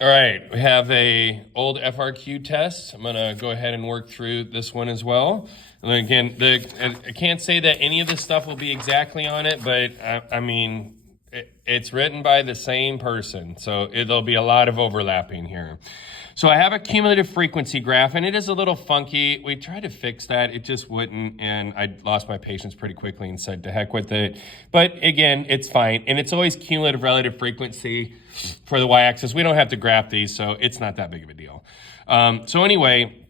All right, we have a old FRQ test. I'm gonna go ahead and work through this one as well. And again, I can't say that any of this stuff will be exactly on it, but I mean, it's written by the same person, so there'll be a lot of overlapping here. So I have a cumulative frequency graph, and it is a little funky. We tried to fix that, it just wouldn't, and I lost my patience pretty quickly and said to heck with it. But again, it's fine, and it's always cumulative relative frequency for the y-axis. We don't have to graph these, so it's not that big of a deal. So anyway,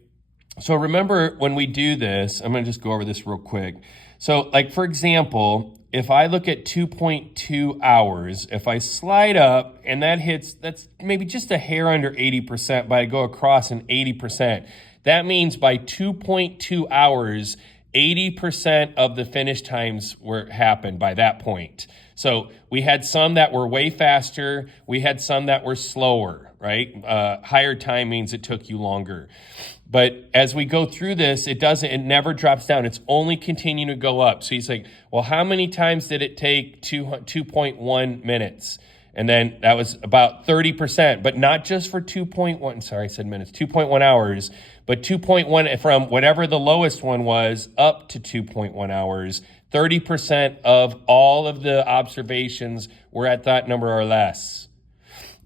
so remember when we do this, I'm gonna just go over this real quick. So like for example, if I look at 2.2 hours, if I slide up and that's maybe just a hair under 80%, but I go across an 80%, that means by 2.2 hours, 80% of the finish times happened by that point. So we had some that were way faster. We had some that were slower, right? Higher time means it took you longer. But as we go through this, it never drops down. It's only continuing to go up. So he's like, well, how many times did it take 2.1 minutes? And then that was about 30%, but not just for 2.1, sorry, I said minutes, 2.1 hours, but 2.1 from whatever the lowest one was up to 2.1 hours. 30% of all of the observations were at that number or less.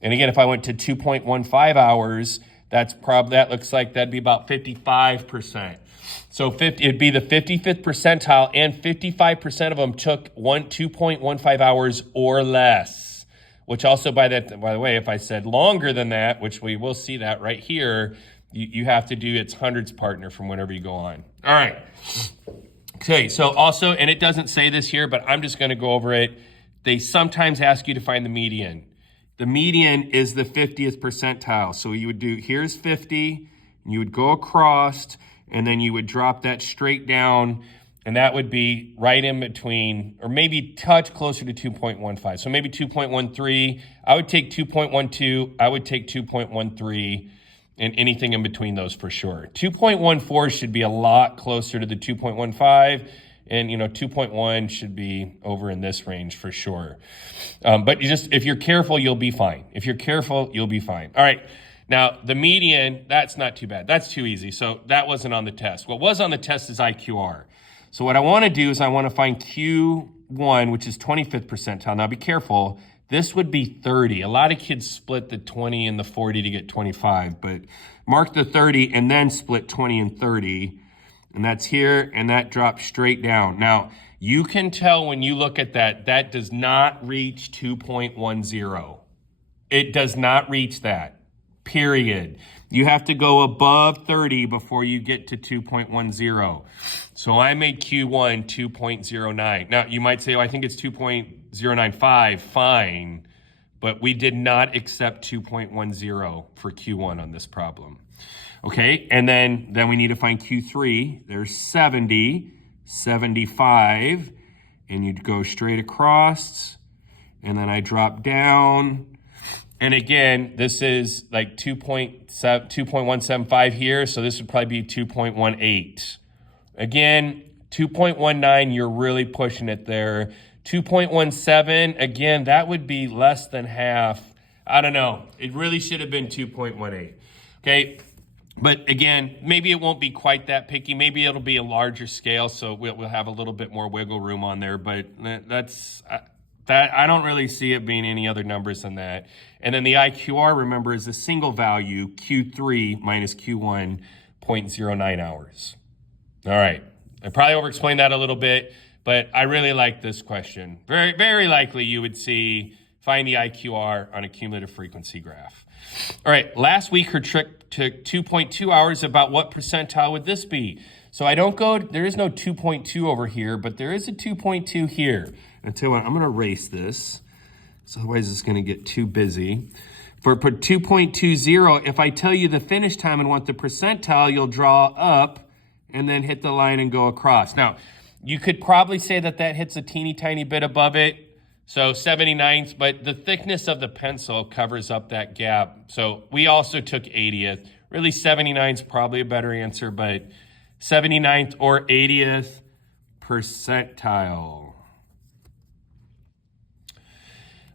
And again, if I went to 2.15 hours, that looks like that'd be about 55%. So it'd be the 55th percentile, and 55% of them took 2.15 hours or less, which also by the way, if I said longer than that, which we will see that right here, you have to do its hundreds partner from whenever you go on. All right. Okay, so also, and it doesn't say this here, but I'm just gonna go over it. They sometimes ask you to find the median. The median is the 50th percentile. So you would do, here's 50, and you would go across, and then you would drop that straight down, and that would be right in between, or maybe touch closer to 2.15. So maybe 2.13. I would take 2.12. I would take 2.13, and anything in between those for sure. 2.14 should be a lot closer to the 2.15. And 2.1 should be over in this range for sure. But if you're careful, you'll be fine. If you're careful, you'll be fine. All right. Now the median, that's not too bad. That's too easy. So that wasn't on the test. What was on the test is IQR. So what I want to do is I want to find Q1, which is 25th percentile. Now be careful. This would be 30. A lot of kids split the 20 and the 40 to get 25, but mark the 30 and then split 20 and 30. And that's here, and that drops straight down. Now, you can tell when you look at that, that does not reach 2.10. It does not reach that, period. You have to go above 30 before you get to 2.10. So I made Q1 2.09. Now, you might say, oh, I think it's 2.095, fine. But we did not accept 2.10 for Q1 on this problem. Okay, and then we need to find Q3. There's 70, 75, and you'd go straight across, and then I drop down. And again, this is like 2.175 here, so this would probably be 2.18. Again, 2.19, you're really pushing it there. 2.17, again, that would be less than half. I don't know. It really should have been 2.18. Okay. But again, maybe it won't be quite that picky. Maybe it'll be a larger scale, so we'll have a little bit more wiggle room on there. But I don't really see it being any other numbers than that. And then the IQR, remember, is a single value, Q3 minus Q1, 0.09 hours. All right. I probably over-explained that a little bit, but I really like this question. Very, very likely you would find the IQR on a cumulative frequency graph. All right, last week her trick took 2.2 hours. About what percentile would this be? So there is no 2.2 over here, but there is a 2.2 here. And tell you what, I'm gonna erase this, so otherwise it's gonna get too busy. For 2.20, if I tell you the finish time and want the percentile, you'll draw up and then hit the line and go across. Now, you could probably say that hits a teeny tiny bit above it. So 79th, but the thickness of the pencil covers up that gap. So we also took 80th. Really 79th is probably a better answer, but 79th or 80th percentile.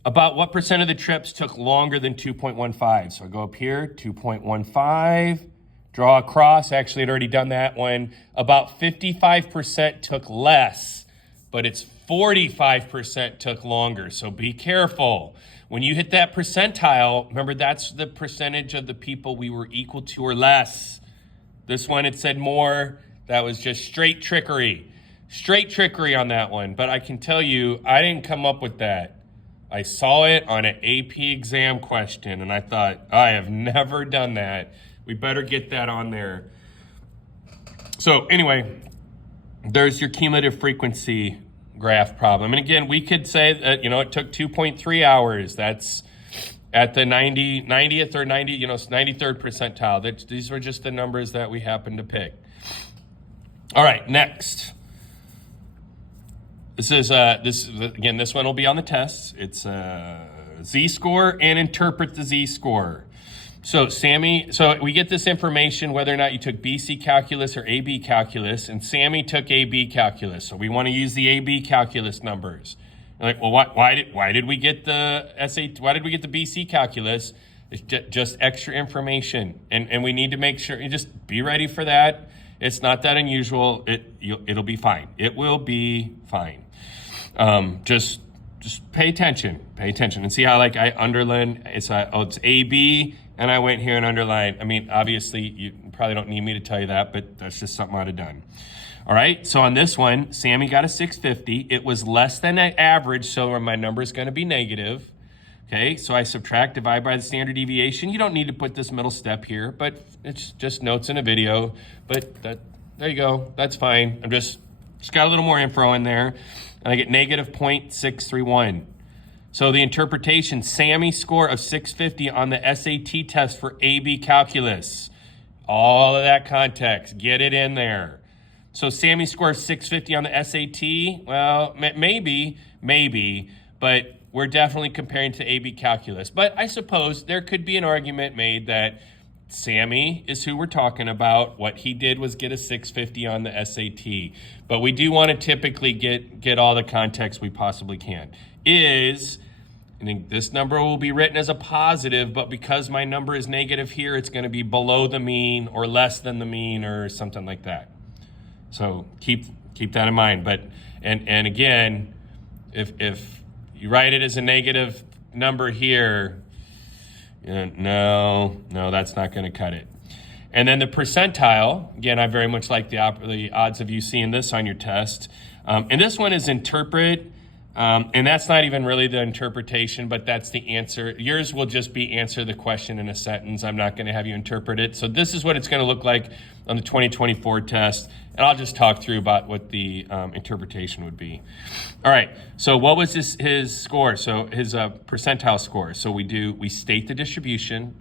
About what percent of the trips took longer than 2.15? So I go up here, 2.15, draw across. Actually, I'd already done that one. About 55% took less, but it's 45% took longer. So be careful. When you hit that percentile, remember that's the percentage of the people we were equal to or less. This one, it said more. That was just straight trickery. Straight trickery on that one. But I can tell you, I didn't come up with that. I saw it on an AP exam question, and I thought, I have never done that. We better get that on there. So anyway, there's your cumulative frequency graph problem. And again, we could say that, it took 2.3 hours. That's at the 90th or 93rd percentile. These were just the numbers that we happened to pick. All right, next. This one will be on the tests. It's Z-score and interpret the Z-score. So we get this information whether or not you took BC calculus or AB calculus, and Sammy took AB calculus. So we want to use the AB calculus numbers. You're like, well, why did we get the SAT? Why did we get the BC calculus? It's just extra information, and we need to make sure you just be ready for that. It's not that unusual. It'll be fine. It will be fine. Just pay attention and see how I underline. It's AB, and I went here and underlined. I mean, obviously you probably don't need me to tell you that, but that's just something I'd have done. All right, so on this one, Sammy got a 650. It was less than an average, so my number is going to be negative. Okay, so I subtract, divide by the standard deviation. You don't need to put this middle step here, but it's just notes in a video. But there you go, that's fine. I'm just got a little more info in there. And I get negative 0.631. So the interpretation, Sammy score of 650 on the SAT test for AB calculus. All of that context, get it in there. So Sammy scores 650 on the SAT. Well, maybe, but we're definitely comparing to AB calculus. But I suppose there could be an argument made that Sammy is who we're talking about. What he did was get a 650 on the SAT. But we do want to typically get all the context we possibly can. I think this number will be written as a positive, but because my number is negative here, it's going to be below the mean or less than the mean or something like that. So keep that in mind. But and again, if you write it as a negative number here, no, that's not going to cut it. And then the percentile, again, I very much like the odds of you seeing this on your test. And this one is interpret, and that's not even really the interpretation, but that's the answer. Yours will just be answer the question in a sentence. I'm not going to have you interpret it. So this is what it's going to look like on the 2024 test. And I'll just talk through about what the interpretation would be. All right, so what was his score? So his percentile score. So we state the distribution,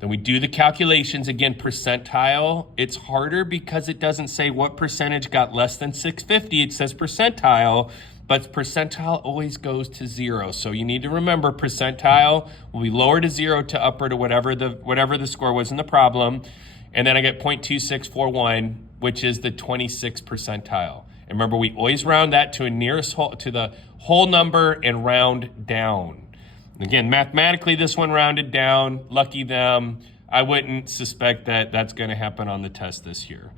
then we do the calculations. Again, percentile, it's harder because it doesn't say what percentage got less than 650. It says percentile, but percentile always goes to 0. So you need to remember percentile will be lower to 0 to upper to whatever the score was in the problem. And then I get 0.2641, which is the 26th percentile. And remember, we always round that to the whole number and round down. Again, mathematically, this one rounded down. Lucky them. I wouldn't suspect that that's going to happen on the test this year.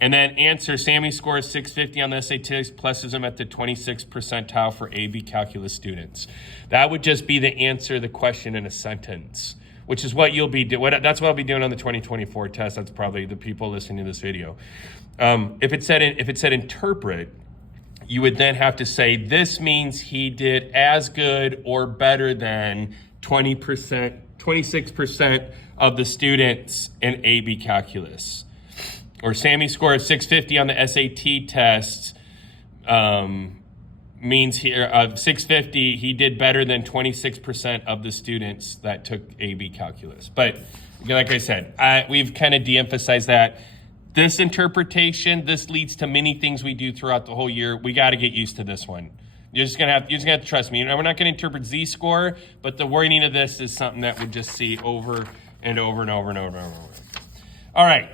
And then answer, Sammy scores 650 on the SAT, pluses him at the 26th percentile for AB calculus students. That would just be the answer the question in a sentence, which is what you'll be doing. That's what I'll be doing on the 2024 test. That's probably the people listening to this video. If it said interpret, you would then have to say, this means he did as good or better than 20%, 26% of the students in AB calculus. Or Sammy scored 650 on the SAT test, means here, 650, he did better than 26% of the students that took AB calculus. But like I said, we've kind of de-emphasized that. This interpretation, this leads to many things we do throughout the whole year. We got to get used to this one. You're just gonna have to trust me. We're not gonna interpret Z-score, but the wording of this is something that we'll just see over and over and over and over and over. All right.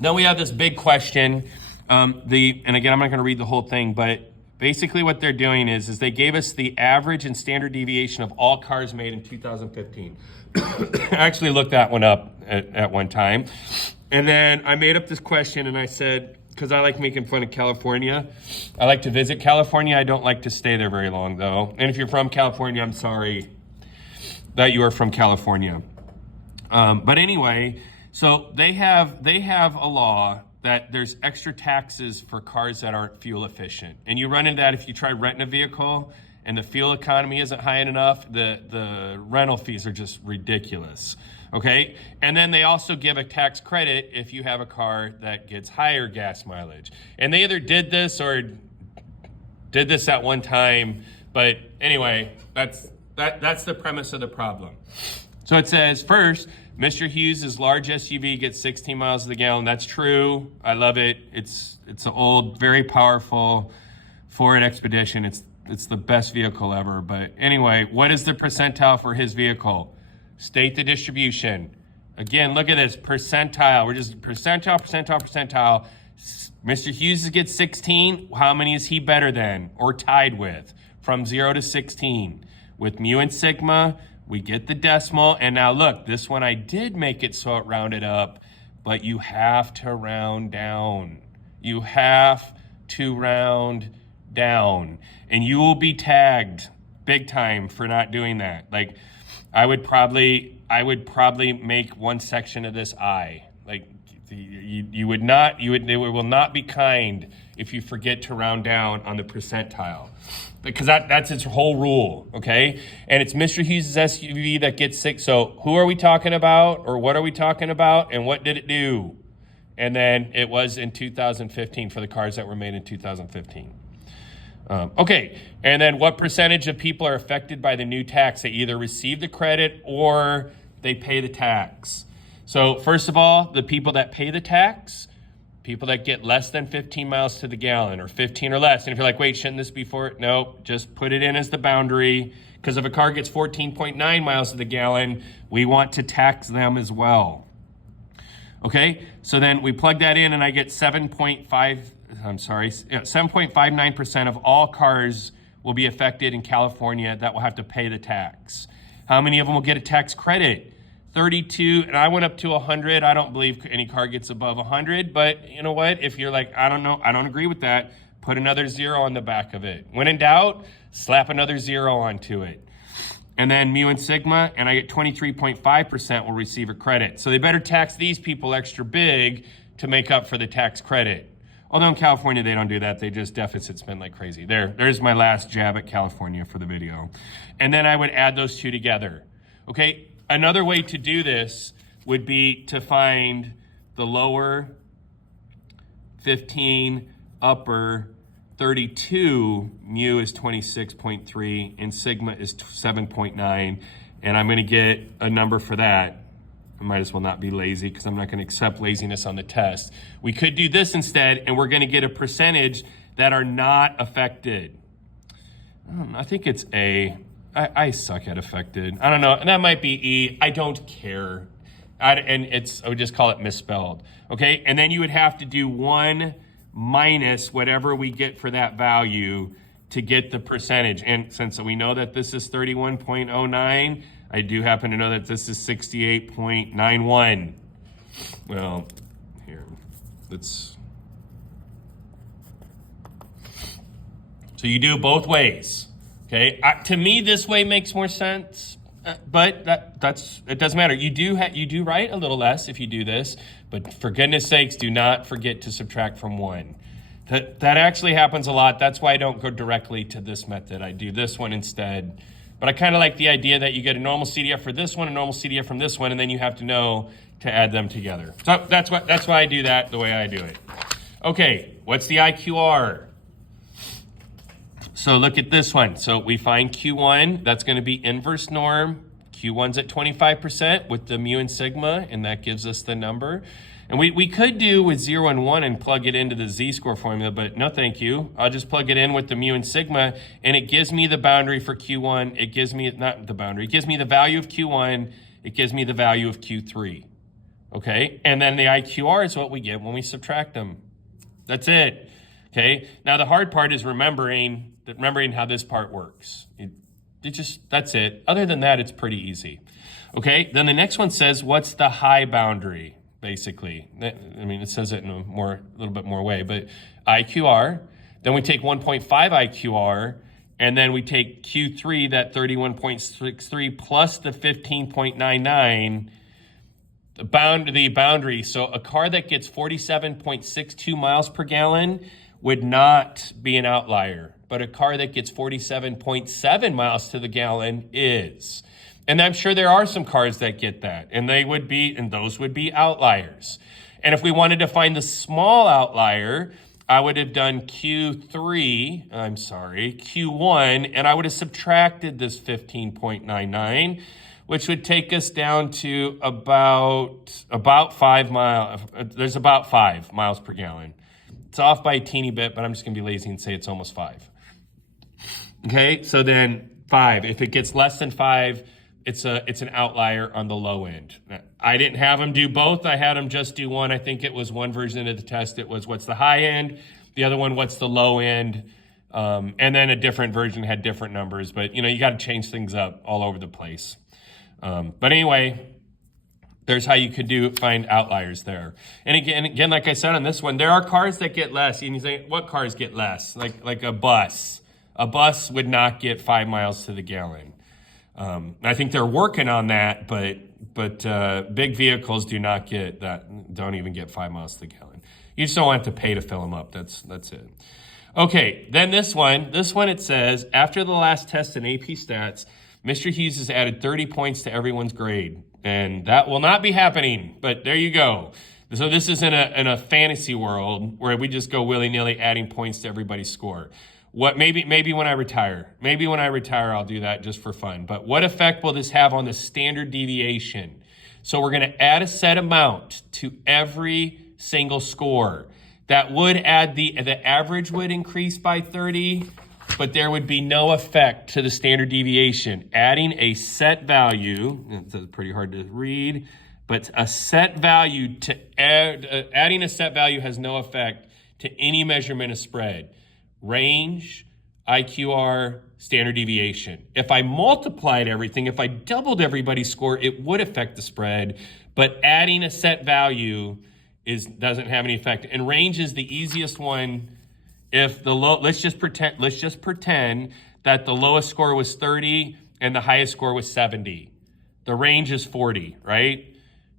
Then we have this big question. And again, I'm not gonna read the whole thing, but Basically what they're doing is they gave us the average and standard deviation of all cars made in 2015. I actually looked that one up at one time. And then I made up this question and I said, because I like making fun of California. I like to visit California. I don't like to stay there very long though. And if you're from California, I'm sorry that you are from California. But anyway, so they have a law that there's extra taxes for cars that aren't fuel efficient. And you run into that if you try renting a vehicle and the fuel economy isn't high enough, the rental fees are just ridiculous, okay? And then they also give a tax credit if you have a car that gets higher gas mileage. And they either did this or did this at one time, but anyway, that's the premise of the problem. So it says, first, Mr. Hughes' large SUV gets 16 miles to the gallon. That's true. I love it. It's an old, very powerful Ford Expedition. It's the best vehicle ever. But anyway, what is the percentile for his vehicle? State the distribution. Again, look at this, percentile. We're just percentile. Mr. Hughes gets 16. How many is he better than or tied with? From 0 to 16. With mu and sigma, we get the decimal. And now look, this one I did make it so it rounded up, but you have to round down. You have to round down. And you will be tagged big time for not doing that. Like, I would probably make one section of this I. Like, it will not be kind if you forget to round down on the percentile. Because that's its whole rule, okay? And it's Mr. Hughes' SUV that gets 6. So who are we talking about, or what are we talking about, and what did it do? And then it was in 2015 for the cars that were made in 2015. Okay, and then what percentage of people are affected by the new tax? They either receive the credit or they pay the tax. So first of all, the people that pay the tax, people that get less than 15 miles to the gallon or 15 or less. And if you're like, wait, shouldn't this be for? No, just put it in as the boundary, because if a car gets 14.9 miles to the gallon, we want to tax them as well. Okay, so then we plug that in and I get 7.59% of all cars will be affected in California that will have to pay the tax. How many of them will get a tax credit? 32, and I went up to 100. I don't believe any car gets above 100, but you know what? If you're like, I don't know, I don't agree with that, put another 0 on the back of it. When in doubt, slap another 0 onto it. And then mu and sigma, and I get 23.5% will receive a credit. So they better tax these people extra big to make up for the tax credit. Although in California, they don't do that. They just deficit spend like crazy. There's my last jab at California for the video. And then I would add those two together. Okay, another way to do this would be to find the lower 15, upper 32, mu is 26.3, and sigma is 7.9. And I'm gonna get a number for that. I might as well not be lazy because I'm not going to accept laziness on the test. We could do this instead, and we're going to get a percentage that are not affected. I think it's A. I suck at affected. I don't know. And that might be E. I don't care. I would just call it misspelled. Okay. And then you would have to do 1 minus whatever we get for that value to get the percentage. And since we know that this is 31.09, I do happen to know that this is 68.91. Well, here, let's. So you do both ways, okay? To me, this way makes more sense, but it doesn't matter. You do write a little less if you do this, but for goodness sakes, do not forget to subtract from 1. That actually happens a lot. That's why I don't go directly to this method. I do this one instead. But I kind of like the idea that you get a normal CDF for this one, a normal CDF from this one, and then you have to know to add them together. So that's why I do that the way I do it. Okay, what's the IQR? So look at this one. So we find Q1, that's going to be inverse norm. Q1's at 25% with the mu and sigma, and that gives us the number. And we could do with 0 and 1 and plug it into the z-score formula, but no thank you. I'll just plug it in with the mu and sigma, and it gives me the boundary for Q1. It gives me, not the boundary, it gives me the value of Q1. It gives me the value of Q3, okay? And then the IQR is what we get when we subtract them. That's it. Okay, now the hard part is remembering how this part works. That's it. Other than that, it's pretty easy. Okay, then the next one says, what's the high boundary, basically? I mean, it says it in a little bit more way, but IQR. Then we take 1.5 IQR, and then we take Q3, that 31.63, plus the 15.99, the boundary. So a car that gets 47.62 miles per gallon would not be an outlier, but a car that gets 47.7 miles to the gallon is. And I'm sure there are some cars that get that, and those would be outliers. And if we wanted to find the small outlier, I would have done Q1, and I would have subtracted this 15.99, which would take us down to about 5 miles. There's about 5 miles per gallon. It's off by a teeny bit, but I'm just gonna be lazy and say it's almost 5. Okay, so then 5. If it gets less than 5, it's an outlier on the low end. I didn't have them do both. I had them just do one. I think it was one version of the test. It was what's the high end, the other one what's the low end, and then a different version had different numbers. But you got to change things up all over the place. But anyway, there's how you could find outliers there. And again, like I said on this one, there are cars that get less. And you say, what cars get less? Like a bus. A bus would not get 5 miles to the gallon. I think they're working on that, but big vehicles do not get that. Don't even get 5 miles to the gallon. You just don't have to pay to fill them up. That's it. Okay, then this one it says, after the last test in AP Stats, Mr. Hughes has added 30 points to everyone's grade, and that will not be happening, but there you go. So this is in a fantasy world where we just go willy-nilly adding points to everybody's score. Maybe when I retire. Maybe when I retire, I'll do that just for fun. But what effect will this have on the standard deviation? So we're going to add a set amount to every single score. That would add the average would increase by 30, but there would be no effect to the standard deviation. Adding a set value, it's pretty hard to read, but a set value adding a set value has no effect to any measurement of spread. Range, IQR, standard deviation. If I multiplied everything, if I doubled everybody's score, it would affect the spread, but adding a set value doesn't have any effect. And range is the easiest one. If let's just pretend that the lowest score was 30 and the highest score was 70. The range is 40, right?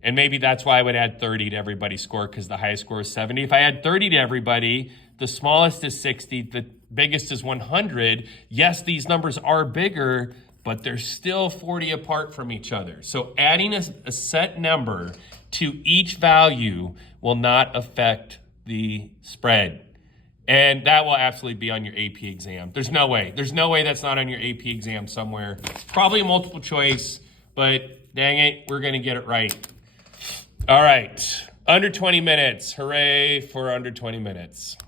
And maybe that's why I would add 30 to everybody's score, because the highest score is 70. If I add 30 to everybody, the smallest is 60, the biggest is 100. Yes, these numbers are bigger, but they're still 40 apart from each other. So adding a set number to each value will not affect the spread. And that will absolutely be on your AP exam. There's no way that's not on your AP exam somewhere. Probably a multiple choice, but dang it, we're gonna get it right. All right, under 20 minutes. Hooray for under 20 minutes.